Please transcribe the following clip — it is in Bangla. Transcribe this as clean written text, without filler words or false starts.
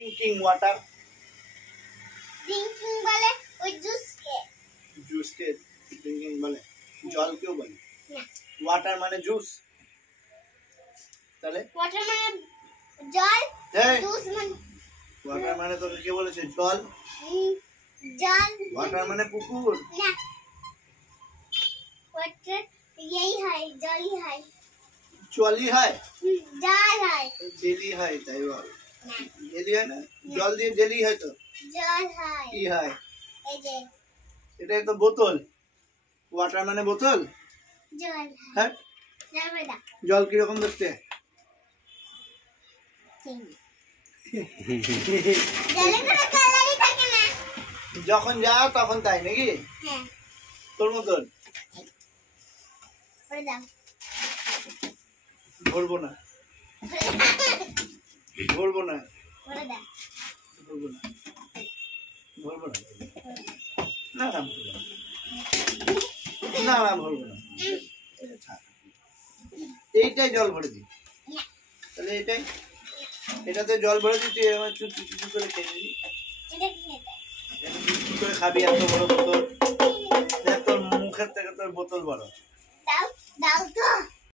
Drinking water. ড্রিঙ্কিং বলে ওই জুসকে। জুসকে ড্রিঙ্কিং বলে, জলকেও বলে। না, ওয়াটার মানে জুস। তাহলে ওয়াটার মানে জল, এই জুস মানে ওয়াটার মানে তোকে কে বলেছে জল? জল। ওয়াটার মানে পুকুর। না, ওয়াটার यही হয়, জলই হয়। জলই হয়, জল হয়, জেলি হয়, তাই বল। না জেলি হয় না, জল দিয়ে জেলি হয় তো। জল হয়, কি হয়? এই যে এটা তো বোতল। ওয়াটার মানে বোতল। জল হয়। হ্যাঁ, নর্মদা জল কিরকম দেখতে? জলে কোনো কালারই থাকে না। যখন যা তখন তাই নাকি? হ্যাঁ, তোর মতন করে দাও। ভরবো না, ভরবো না, করে দাও। ভরবো না, ভরবো না, না না ভরবো না, না না ভরবো না। এইটাই জল ভরে দিই, না, তাহলে এটাই, এটাতে জল ভরে দিই, তুই আমার চুচু চুচু করে খেয়ে দিবি। এটা কি এটা? এটা কি করে খাবি এত বড় বোতল? দেখ তোর মুখের থেকে তোর বোতল বড়। দাও, দাও তো।